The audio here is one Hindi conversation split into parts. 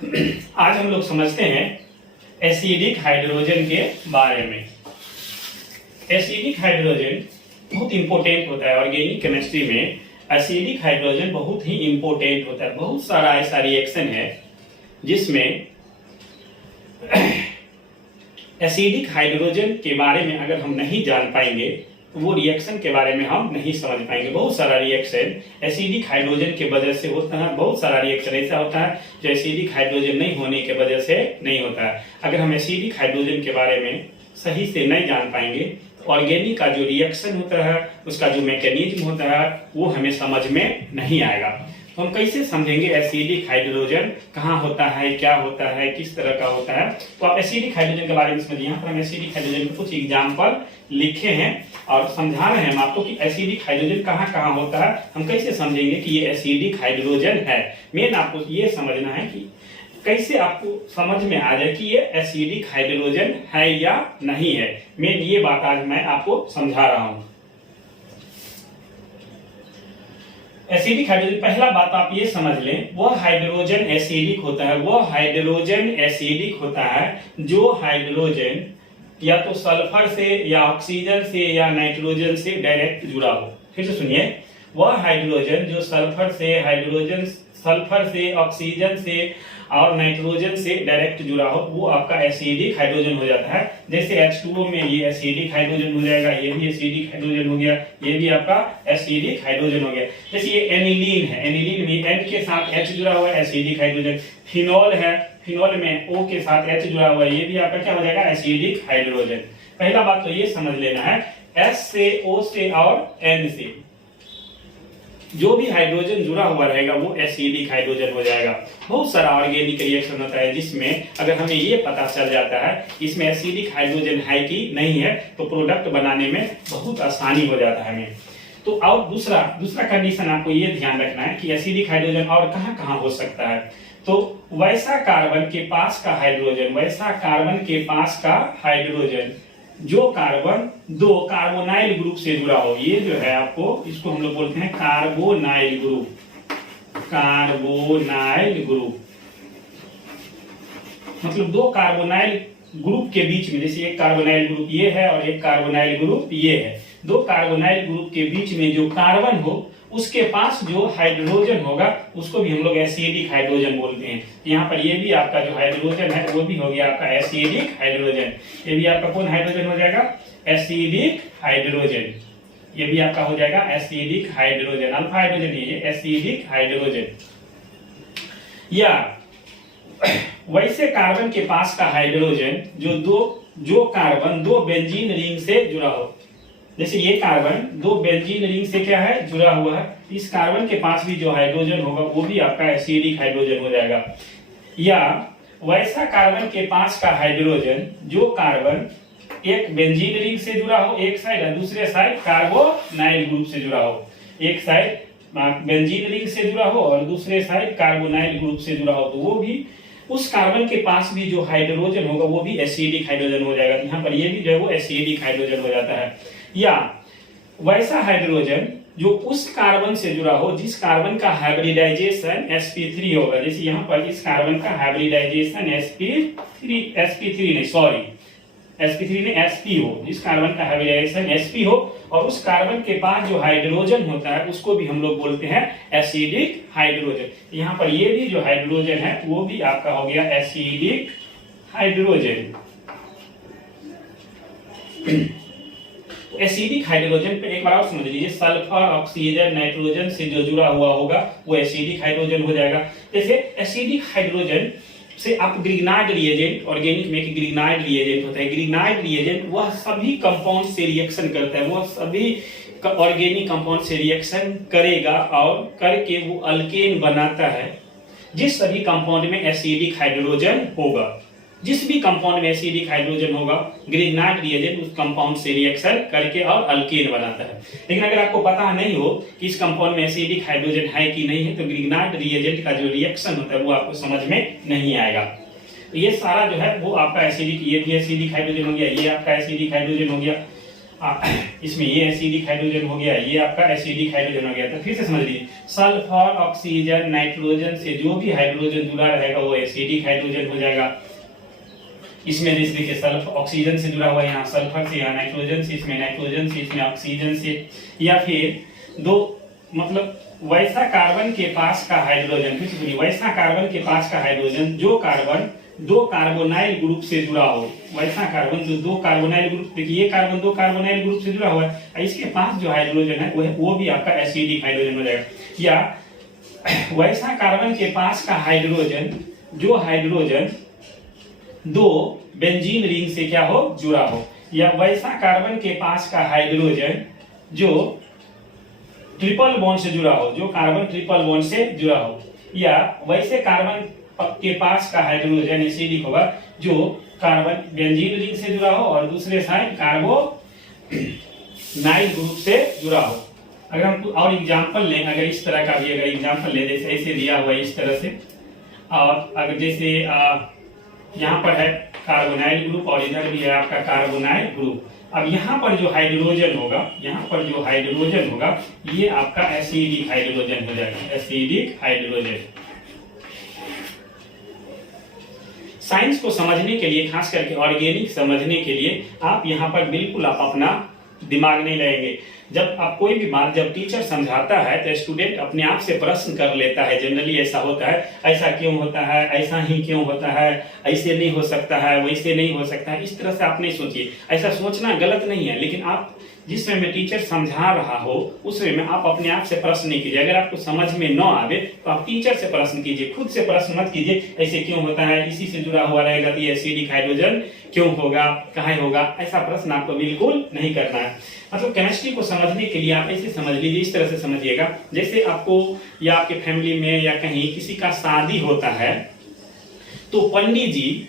आज हम लोग समझते हैं एसिडिक हाइड्रोजन के बारे में। एसिडिक हाइड्रोजन बहुत इंपॉर्टेंट होता है ऑर्गेनिक केमिस्ट्री में। एसिडिक हाइड्रोजन बहुत ही इंपॉर्टेंट होता है। बहुत सारा ऐसा रिएक्शन है जिसमें एसिडिक हाइड्रोजन के बारे में अगर हम नहीं जान पाएंगे तो वो रिएक्शन के बारे में हम नहीं समझ पाएंगे। बहुत सारा रिएक्शन एसिडिक हाइड्रोजन के वजह से होता है। बहुत सारा रिएक्शन ऐसा होता है जो एसिडिक हाइड्रोजन नहीं होने के वजह से नहीं होता है। अगर हम एसिडिक हाइड्रोजन के बारे में सही से नहीं जान पाएंगे तो ऑर्गेनिक का जो रिएक्शन होता है, उसका जो मैकेनिज्म होता है, वो हमें समझ में नहीं आएगा। तो हम कैसे समझेंगे एसिडिक हाइड्रोजन कहाँ होता है, क्या होता है, किस तरह का होता है। तो आप एसिडिक हाइड्रोजन के बारे में समझिए। यहाँ पर हम एसिडिक हाइड्रोजन के कुछ एग्जाम्पल लिखे हैं और समझा रहे हैं हम आपको कि एसिडिक हाइड्रोजन कहाँ कहाँ होता है। हम कैसे समझेंगे कि ये एसिडिक हाइड्रोजन है। मेन आपको ये समझना है कि कैसे आपको समझ में आ जाए कि ये एसिडिक हाइड्रोजन है या नहीं है। मेन ये बात आज मैं आपको समझा रहा हूं। एसिडिक हाइड्रोजन, पहला बात आप ये समझ लें, वह हाइड्रोजन एसिडिक होता है। वह हाइड्रोजन एसिडिक होता है जो हाइड्रोजन या तो सल्फर से या ऑक्सीजन से या नाइट्रोजन से डायरेक्ट जुड़ा हो। फिर से सुनिए, वह हाइड्रोजन जो सल्फर से, ऑक्सीजन से और नाइट्रोजन से डायरेक्ट जुड़ा हो, वो आपका एसिडिक हाइड्रोजन हो जाता है। जैसे H2O में ये एसिडिक हाइड्रोजन हो जाएगा, ये भी एसिडिक हाइड्रोजन हो गया, ये भी आपका एसिडिक हाइड्रोजन हो गया। जैसे ये एनिलीन है, एनिलीन में N के साथ H जुड़ा हुआ है, एसिडिक हाइड्रोजन। फिनॉल है, फिनॉल में O के साथ H जुड़ा हुआ है, ये भी आपका क्या हो जाएगा, एसिडिक हाइड्रोजन। पहला बात तो ये समझ लेना है, S से, O से और N से जो भी हाइड्रोजन जुड़ा हुआ रहेगा वो एसिडिक हाइड्रोजन हो जाएगा। बहुत सारा ऑर्गेनिक रिएक्शन होता है जिसमें अगर हमें ये पता चल जाता है इसमें एसिडिक हाइड्रोजन है कि नहीं है तो प्रोडक्ट बनाने में बहुत आसानी हो जाता है हमें। तो और दूसरा कंडीशन आपको ये ध्यान रखना है कि एसिडिक हाइड्रोजन और कहाँ कहाँ हो सकता है। तो वैसा कार्बन के पास का हाइड्रोजन जो कार्बन दो कार्बोनाइल ग्रुप से जुड़ा हो, ये जो है आपको, इसको हम लोग बोलते हैं कार्बोनाइल ग्रुप। मतलब दो कार्बोनाइल ग्रुप के बीच में, जैसे एक कार्बोनाइल ग्रुप ये है और एक कार्बोनाइल ग्रुप ये है, दो कार्बोनाइल ग्रुप के बीच में जो कार्बन हो उसके पास जो हाइड्रोजन होगा उसको भी हम लोग एसिडिक हाइड्रोजन बोलते हैं। यहाँ पर ये भी आपका जो हाइड्रोजन है वो भी हो गया आपका एसिडिक हाइड्रोजन। ये भी आपका कौन हाइड्रोजन हो जाएगा, एसिडिक हाइड्रोजन। ये भी आपका हो जाएगा एसिडिक हाइड्रोजन, अल्फा हाइड्रोजन, ये एसिडिक हाइड्रोजन। या वैसे कार्बन के पास का हाइड्रोजन जो कार्बन दो बेंजीन रिंग से जुड़ा हो, जैसे ये कार्बन दो बेंजीन रिंग से क्या है, जुड़ा हुआ है, इस कार्बन के पास भी जो हाइड्रोजन होगा वो भी आपका एसिडिक हाइड्रोजन हो जाएगा। या वैसा कार्बन के पास का हाइड्रोजन जो कार्बन एक बेंजीन रिंग से जुड़ा हो एक साइड और दूसरे साइड कार्बोनाइल ग्रुप से जुड़ा हो, एक साइड बेंजीन रिंग से जुड़ा हो और दूसरे साइड कार्बोनाइल ग्रुप से जुड़ा हो, तो वो भी उस कार्बन के पास भी जो हाइड्रोजन होगा वो भी एसिडिक हाइड्रोजन हो जाएगा। यहाँ पर ये भी जो है वो एसिडिक हाइड्रोजन हो जाता है। या वैसा हाइड्रोजन जो उस कार्बन से जुड़ा हो जिस कार्बन का हाइब्रिडाइजेशन sp3 होगा, जैसे यहाँ पर इस कार्बन का हाइब्रिडाइजेशन sp3 नहीं sp हो, जिस कार्बन का हाइब्रिडाइजेशन sp हो और उस कार्बन के पास जो हाइड्रोजन होता है उसको भी हम लोग बोलते हैं एसिडिक हाइड्रोजन। यहाँ पर ये भी जो हाइड्रोजन है वो भी आपका हो गया एसिडिक हाइड्रोजन। एसिडिक हाइड्रोजन पे एक बार और समझ लीजिए, सल्फर, ऑक्सीजन, नाइट्रोजन से जो जुड़ा हुआ होगा वो एसिडिक हाइड्रोजन हो जाएगा। जैसे एसिडिक हाइड्रोजन से आप ग्रिग्नाइड रिएजेंट, ऑर्गेनिक में एक ग्रिग्नाइड रिएजेंट होता है, ग्रिग्नाइड रिएजेंट वह सभी कंपाउंड से रिएक्शन करता है, वह सभी ऑर्गेनिक कंपाउंड से रिएक्शन करेगा और करके वो अल्केन बनाता है। जिस सभी कंपाउंड में एसिडिक हाइड्रोजन होगा, जिस भी कंपाउंड में एसिडिक हाइड्रोजन होगा, ग्रिग्नाइड रिएजेंट उस कंपाउंड से रिएक्शन करके और अल्केन बनाता है। लेकिन अगर आपको पता नहीं हो कि इस कंपाउंड में एसिडिक हाइड्रोजन है कि नहीं है तो ग्रिग्नाइड रिएजेंट का जो रिएक्शन होता है वो आपको समझ में नहीं आएगा। तो ये सारा जो है वो आपका एसिडिक, ये भी एसिडिक हाइड्रोजन हो गया, ये आपका एसिडिक हाइड्रोजन हो गया। इसमें ये एसिडिक हाइड्रोजन हो गया, ये आपका एसिडिक हाइड्रोजन हो गया। तो फिर से समझ लीजिए, सल्फर, ऑक्सीजन, नाइट्रोजन से जो भी हाइड्रोजन जुड़ा रहेगा वो एसिडिक हाइड्रोजन हो जाएगा। इसमें जैसे देखिए सल्फर ऑक्सीजन से जुड़ा हुआ है, यहाँ सल्फर से, यहाँ नाइट्रोजन से, इसमें नाइट्रोजन से, इसमें ऑक्सीजन से। या फिर दो मतलब वैसा कार्बन के पास का हाइड्रोजन, फिर सुनिए, वैसा कार्बन के पास का हाइड्रोजन जो कार्बन दो कार्बोनाइल ग्रुप से जुड़ा हो, वैसा कार्बन जो दो कार्बोनाइल ग्रुप, देखिए ये कार्बन दो कार्बोनाइल ग्रुप से जुड़ा हुआ है, इसके पास जो हाइड्रोजन है वो भी आपका एसिडिक हाइड्रोजन हो जाएगा। या वैसा कार्बन के पास का हाइड्रोजन जो हाइड्रोजन दो बेंजीन रिंग से क्या हो, जुड़ा हो। या वैसा कार्बन के पास का हाइड्रोजन जो ट्रिपल बॉन्ड से जुड़ा हो, जो कार्बन ट्रिपल बॉन्ड से जुड़ा हो। या वैसे कार्बन के पास का हाइड्रोजन एसिडिक होगा जो कार्बन बेंजीन रिंग से जुड़ा हो और दूसरे साइड कार्बोनाइल ग्रुप से जुड़ा हो। अगर हम और एग्जांपल लें, अगर इस तरह का भी अगर एग्जांपल ले, जैसे ऐसे दिया हुआ है इस तरह से, और अगर जैसे यहाँ पर है कार्बोनाइल ग्रुप और इधर भी है आपका कार्बोनाइल ग्रुप। अब यहाँ पर जो हाइड्रोजन होगा, यहाँ पर जो हाइड्रोजन होगा ये आपका एसिडिक हाइड्रोजन हो जाएगा, एसिडिक हाइड्रोजन। साइंस को समझने के लिए, खास करके ऑर्गेनिक समझने के लिए, आप यहाँ पर बिल्कुल आप अपना दिमाग नहीं लगाएंगे। जब आप कोई भी बात जब टीचर समझाता है तो स्टूडेंट अपने आप से प्रश्न कर लेता है। जनरली ऐसा होता है, ऐसा क्यों होता है, ऐसा ही क्यों होता है, ऐसे नहीं हो सकता है, वैसे नहीं हो सकता है। इस तरह से आप नहीं सोचिए, ऐसा सोचना गलत नहीं है, लेकिन आप जिस समय में टीचर समझा रहा हो उस समय में आप अपने आप से प्रश्न नहीं कीजिए। अगर आपको समझ में न आवे तो आप टीचर से प्रश्न कीजिए, खुद से प्रश्न मत कीजिए ऐसे क्यों होता है, इसी से जुड़ा हुआ रहेगा तो ये एसिडिक हाइड्रोजन क्यों होगा, कहाँ होगा, ऐसा प्रश्न आपको बिल्कुल नहीं करना है। मतलब केमिस्ट्री को समझने के लिए आप ऐसे समझ लीजिए, इस तरह से समझिएगा, जैसे आपको या आपके फैमिली में या कहीं किसी का शादी होता है तो पंडित जी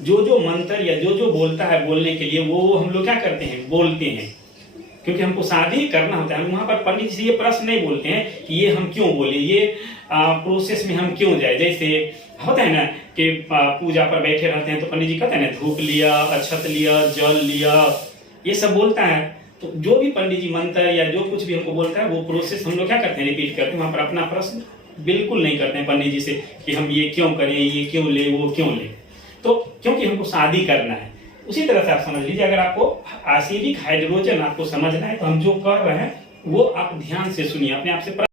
जो जो मंत्र या जो जो बोलता है बोलने के लिए वो हम लोग क्या करते हैं, बोलते हैं, क्योंकि हमको शादी करना होता है। हम वहां पर पंडित जी से ये प्रश्न नहीं बोलते हैं कि ये हम क्यों बोले, ये प्रोसेस में हम क्यों जाए। जैसे होता है ना कि पूजा पर बैठे रहते हैं तो पंडित जी कहते हैं ना, धूप लिया, अक्षत लिया, जल लिया, ये सब बोलता है। तो जो भी पंडित जी मंत्र या जो कुछ भी हमको बोलता है वो प्रोसेस हम लोग क्या करते हैं, रिपीट करते हैं। वहां पर अपना प्रश्न बिल्कुल नहीं करते हैं पंडित जी से कि हम ये क्यों करें, ये क्यों ले, वो क्यों ले, तो क्योंकि हमको शादी करना है। उसी तरह से आप समझ लीजिए, अगर आपको एसिडिक हाइड्रोजन आपको समझना है तो हम जो कर रहे हैं वो आप ध्यान से सुनिए, अपने आप से